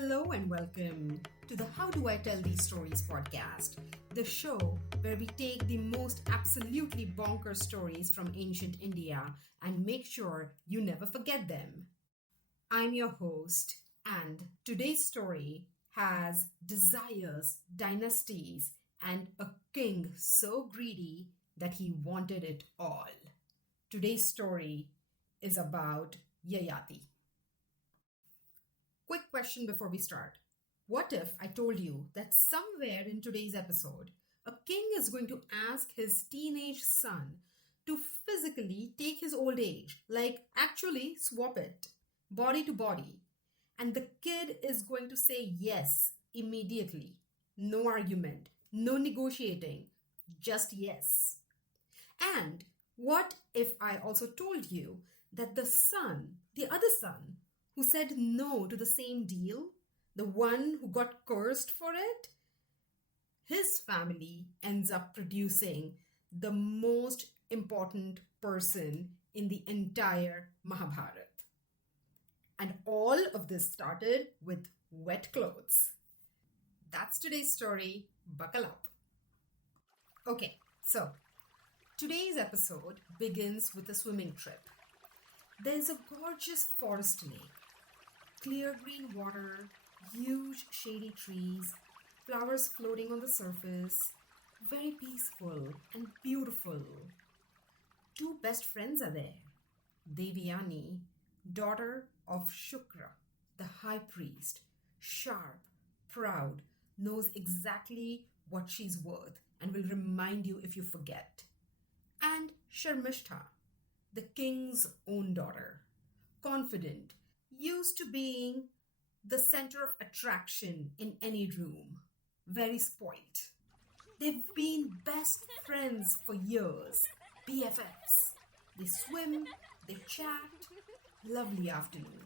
Hello and welcome to the How Do I Tell These Stories podcast, the show where we take the most absolutely bonkers stories from ancient India and make sure you never forget them. I'm your host, and today's story has desires, dynasties, and a king so greedy that he wanted it all. Today's story is about Yayati. Quick question before we start. What if I told you that somewhere in today's episode, a king is going to ask his teenage son to physically take his old age, like actually swap it, body to body, and the kid is going to say yes immediately? No argument, no negotiating, just yes. And what if I also told you that the other son, who said no to the same deal, the one who got cursed for it, his family ends up producing the most important person in the entire Mahabharata. And all of this started with wet clothes. That's today's story. Buckle up. Okay, so today's episode begins with a swimming trip. There's a gorgeous forest lake. Clear green water, huge shady trees, flowers floating on the surface. Very peaceful and beautiful. Two best friends are there. Devayani, daughter of Shukra, the high priest, sharp, proud, knows exactly what she's worth and will remind you if you forget. And Sharmishta, the king's own daughter, confident, used to being the center of attraction in any room, very spoilt. They've been best friends for years, BFFs. They swim, they chat, lovely afternoon.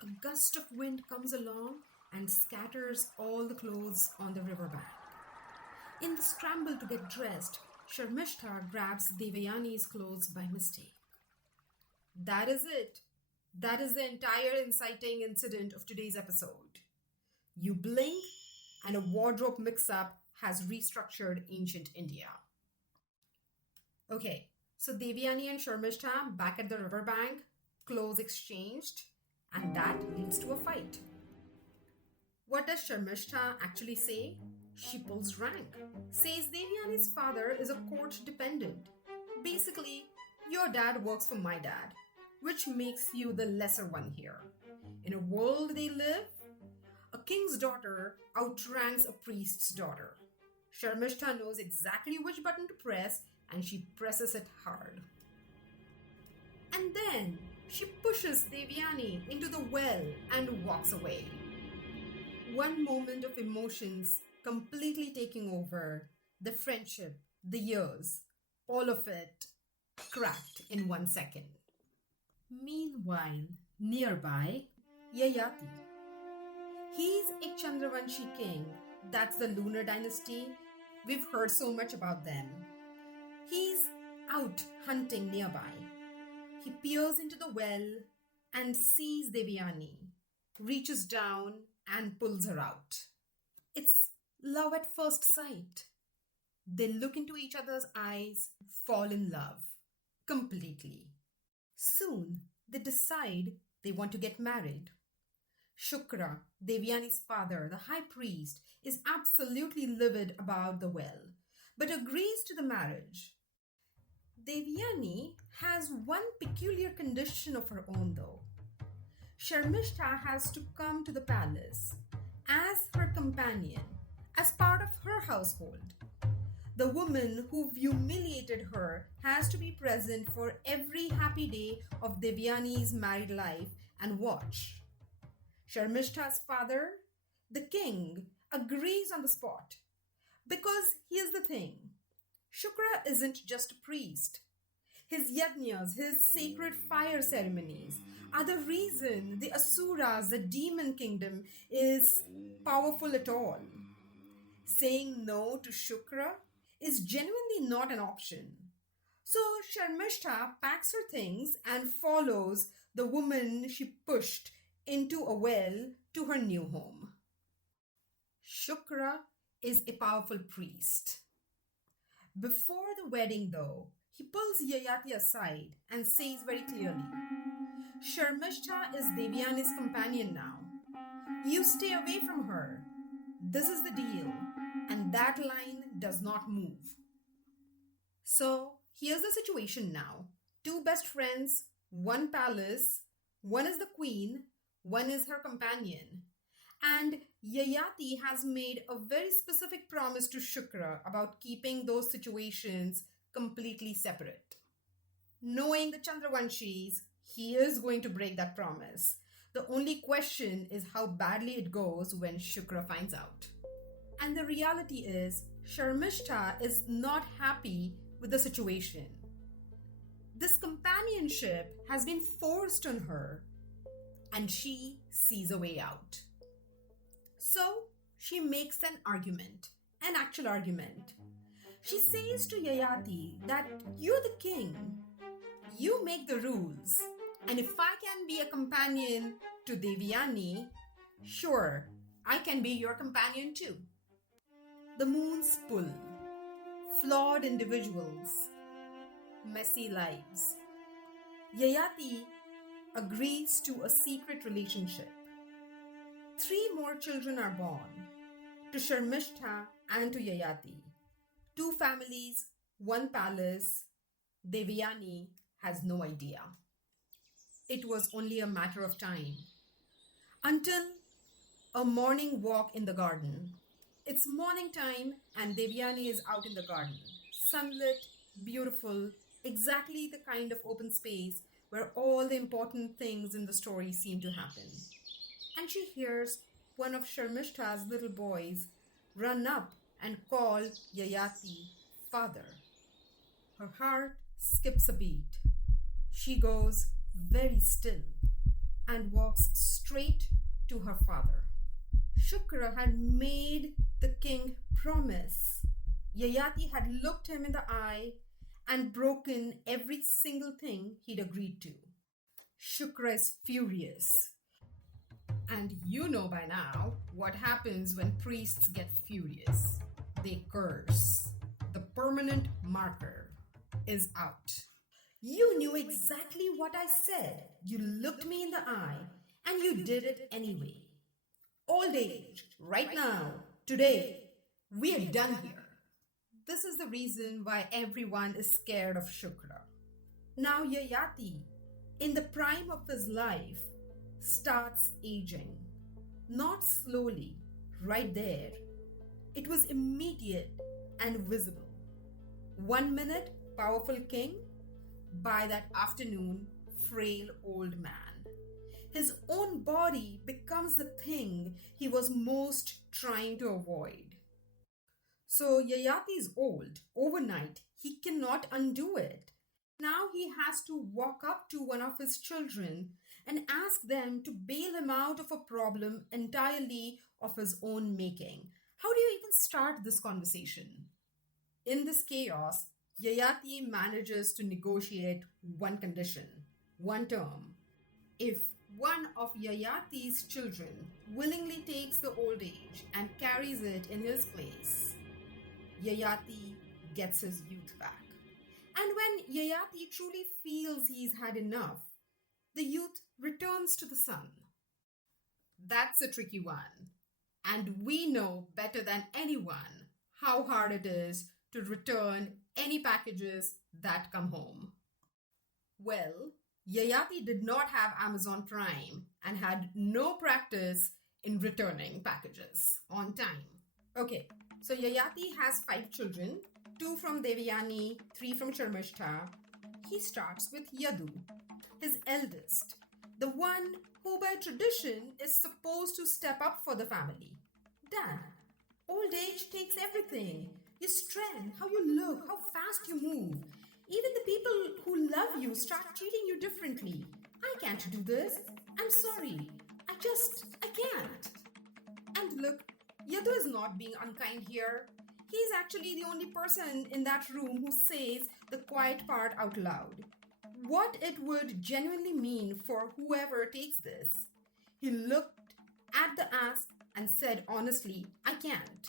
A gust of wind comes along and scatters all the clothes on the riverbank. In the scramble to get dressed, Sharmishta grabs Devayani's clothes by mistake. That is it. That is the entire inciting incident of today's episode. You blink and a wardrobe mix-up has restructured ancient India. Okay, so Devayani and Sharmishta back at the riverbank, clothes exchanged, and that leads to a fight. What does Sharmishta actually say? She pulls rank, says Devayani's father is a court dependent. Basically, your dad works for my dad, which makes you the lesser one here. In a world they live, a king's daughter outranks a priest's daughter. Sharmishta knows exactly which button to press, and she presses it hard. And then she pushes Devayani into the well and walks away. One moment of emotions completely taking over, the friendship, the years, all of it cracked in 1 second. Meanwhile, nearby, Yayati. He's a Chandravanshi king. That's the lunar dynasty. We've heard so much about them. He's out hunting nearby. He peers into the well and sees Devayani, reaches down and pulls her out. It's love at first sight. They look into each other's eyes, fall in love completely. Soon, they decide they want to get married. Shukra, Devayani's father, the high priest, is absolutely livid about the well, but agrees to the marriage. Devayani has one peculiar condition of her own, though. Sharmishta has to come to the palace as her companion, as part of her household. The woman who humiliated her has to be present for every happy day of Devayani's married life and watch. Sharmishta's father, the king, agrees on the spot. Because here's the thing, Shukra isn't just a priest. His yajnas, his sacred fire ceremonies, are the reason the Asuras, the demon kingdom, is powerful at all. Saying no to Shukra is genuinely not an option. So Sharmishta packs her things and follows the woman she pushed into a well to her new home. Shukra is a powerful priest. Before the wedding, though, he pulls Yayati aside and says very clearly, Sharmishta is Devyani's companion now. You stay away from her. This is the deal. And that line does not move. So here's the situation now. Two best friends, one palace, one is the queen, one is her companion. And Yayati has made a very specific promise to Shukra about keeping those situations completely separate. Knowing the Chandravanshis, he is going to break that promise. The only question is how badly it goes when Shukra finds out. And the reality is, Sharmishta is not happy with the situation. This companionship has been forced on her, and she sees a way out. So she makes an actual argument. She says to Yayati that you're the king, you make the rules, and if I can be a companion to Devyani, sure, I can be your companion too. The moons pull, flawed individuals, messy lives. Yayati agrees to a secret relationship. 3 more children are born, to Sharmishta and to Yayati. 2 families, 1 palace. Devyani has no idea. It was only a matter of time. Until a morning walk in the garden. It's morning time and Devyani is out in the garden. Sunlit, beautiful, exactly the kind of open space where all the important things in the story seem to happen. And she hears one of Sharmishta's little boys run up and call Yayati father. Her heart skips a beat. She goes very still and walks straight to her father. Shukra had made the king promise. Yayati had looked him in the eye and broken every single thing he'd agreed to. Shukra is furious. And you know by now what happens when priests get furious. They curse. The permanent marker is out. You knew exactly what I said. You looked me in the eye and you did it anyway. Old age, right now, today, we are done here. This is the reason why everyone is scared of Shukra. Now Yayati, in the prime of his life, starts aging. Not slowly, right there. It was immediate and visible. 1 minute, powerful king. By that afternoon, frail old man. His own body becomes the thing he was most trying to avoid. So Yayati is old. Overnight, he cannot undo it. Now he has to walk up to one of his children and ask them to bail him out of a problem entirely of his own making. How do you even start this conversation? In this chaos, Yayati manages to negotiate one condition, one term. If one of Yayati's children willingly takes the old age and carries it in his place, Yayati gets his youth back. And when Yayati truly feels he's had enough, the youth returns to the sun. That's a tricky one. And we know better than anyone how hard it is to return any packages that come home. Well, Yayati did not have Amazon Prime and had no practice in returning packages on time. Okay, so Yayati has 5 children, 2 from Devyani, 3 from Sharmishta. He starts with Yadu, his eldest, the one who by tradition is supposed to step up for the family. Dad, old age takes everything. Your strength, how you look, how fast you move. Even the people who love you start treating you differently. I can't do this. I'm sorry. I can't. And look, Yadu is not being unkind here. He's actually the only person in that room who says the quiet part out loud. What it would genuinely mean for whoever takes this. He looked at the ass and said honestly, I can't.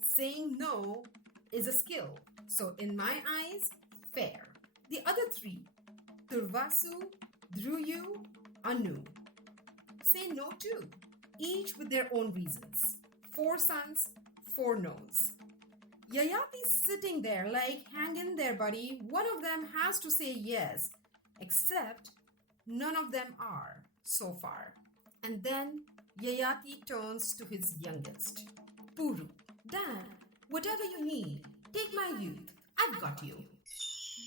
Saying no is a skill. So in my eyes, fair. The other three, Turvasu, Dhruyu, Anu, say no too, each with their own reasons. 4 sons, 4 no's. Yayati's sitting there like, hang in there, buddy. One of them has to say yes, except none of them are so far. And then Yayati turns to his youngest, Puru. Dad, whatever you need, take my youth. I've got you.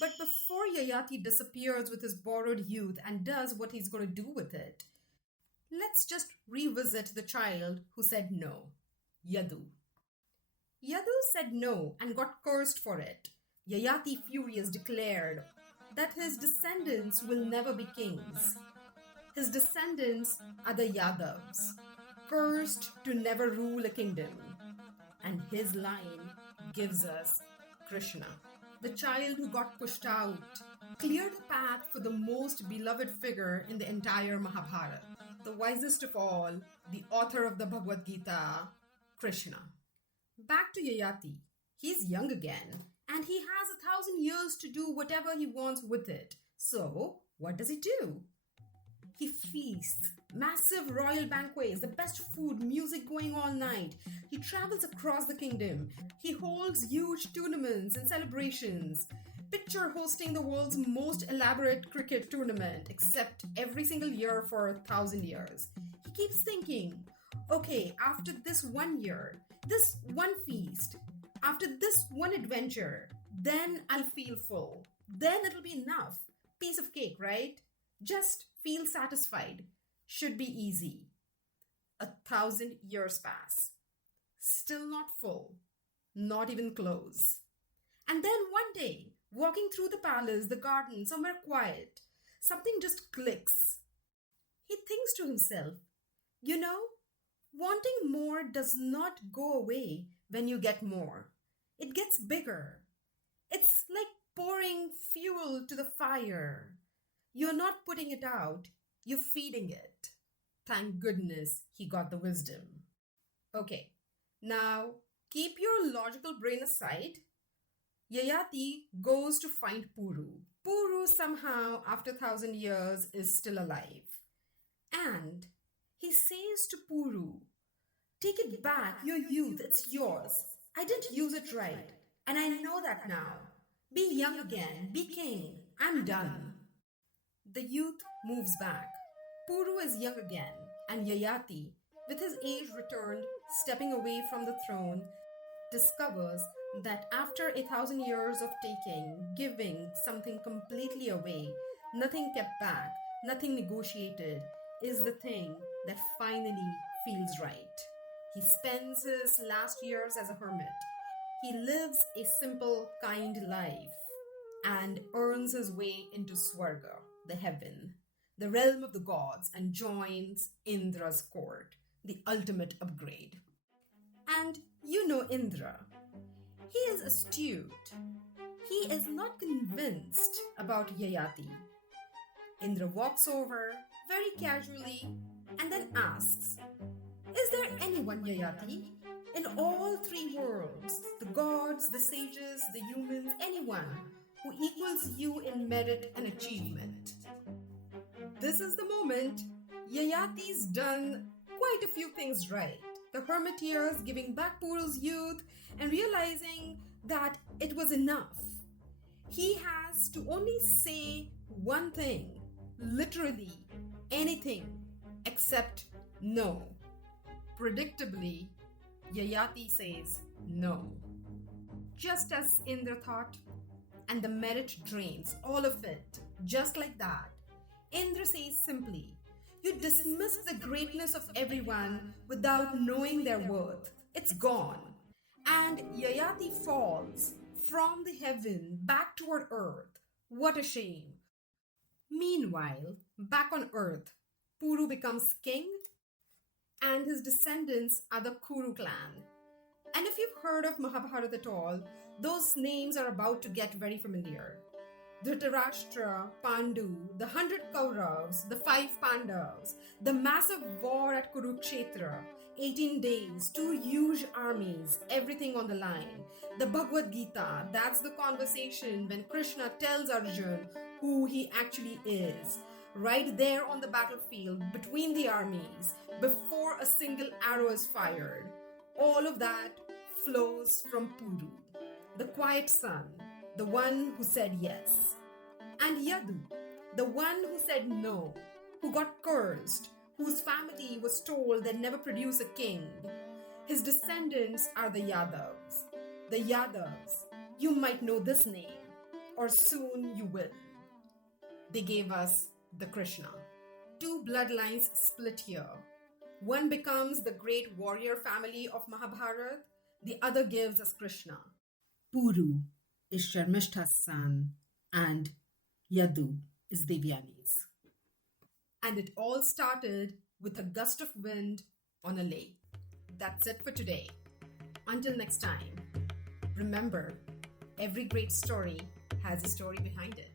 But before Yayati disappears with his borrowed youth and does what he's going to do with it, let's just revisit the child who said no, Yadu. Yadu said no and got cursed for it. Yayati, furious, declared that his descendants will never be kings. His descendants are the Yadavs, cursed to never rule a kingdom. And his line gives us Krishna, the child who got pushed out, cleared the path for the most beloved figure in the entire Mahabharata, the wisest of all, the author of the Bhagavad Gita, Krishna. Back to Yayati. He's young again, and he has 1,000 years to do whatever he wants with it. So, what does he do? He feasts, massive royal banquets, the best food, music going all night. He travels across the kingdom. He holds huge tournaments and celebrations. Picture hosting the world's most elaborate cricket tournament, except every single year for 1,000 years. He keeps thinking, okay, after this 1 year, this one feast, after this one adventure, then I'll feel full. Then it'll be enough. Piece of cake, right? Just feel satisfied. Should be easy. 1,000 years pass. Still not full. Not even close. And then one day, walking through the palace, the garden, somewhere quiet, something just clicks. He thinks to himself, you know, wanting more does not go away when you get more. It gets bigger. It's like pouring fuel to the fire. You're not putting it out, you're feeding it. Thank goodness he got the wisdom. Okay, now keep your logical brain aside. Yayati goes to find Puru. Puru somehow, after 1,000 years, is still alive. And he says to Puru, take it back, your youth, it's yours. I didn't use it right, and I know that now. Be young again, be king, I'm done. The youth moves back. Puru is young again, and Yayati, with his age returned, stepping away from the throne, discovers that after 1,000 years of taking, giving something completely away, nothing kept back, nothing negotiated, is the thing that finally feels right. He spends his last years as a hermit. He lives a simple, kind life and earns his way into Swarga, the heaven, the realm of the gods, and joins Indra's court, the ultimate upgrade. And you know Indra. He is astute. He is not convinced about Yayati. Indra walks over very casually and then asks, is there anyone, Yayati, in all 3 worlds, the gods, the sages, the humans, anyone who equals you in merit and achievement? This is the moment. Yayati's done quite a few things right. The hermit years, giving back Puru's youth, and realizing that it was enough. He has to only say one thing, literally anything, except no. Predictably, Yayati says no. Just as Indra thought, and the merit drains all of it, just like that. Indra says simply, you dismiss the greatness of everyone without knowing their worth. It's gone. And Yayati falls from the heaven back toward earth. What a shame. Meanwhile, back on earth, Puru becomes king, and his descendants are the Kuru clan. And if you've heard of Mahabharata at all, those names are about to get very familiar. Dhritarashtra, Pandu, the 100 Kauravas, the 5 Pandavas, the massive war at Kurukshetra, 18 days, 2 huge armies, everything on the line. The Bhagavad Gita, that's the conversation when Krishna tells Arjun who he actually is. Right there on the battlefield, between the armies, before a single arrow is fired. All of that flows from Puru, the quiet son, the one who said yes. And Yadu, the one who said no, who got cursed, whose family was told they'd never produce a king. His descendants are the Yadavs. The Yadavs, you might know this name, or soon you will. They gave us the Krishna. 2 bloodlines split here. One becomes the great warrior family of Mahabharata, the other gives us Krishna. Puru is Sharmishta's son, and Yadu is Devyani's. And it all started with a gust of wind on a lake. That's it for today. Until next time, remember, every great story has a story behind it.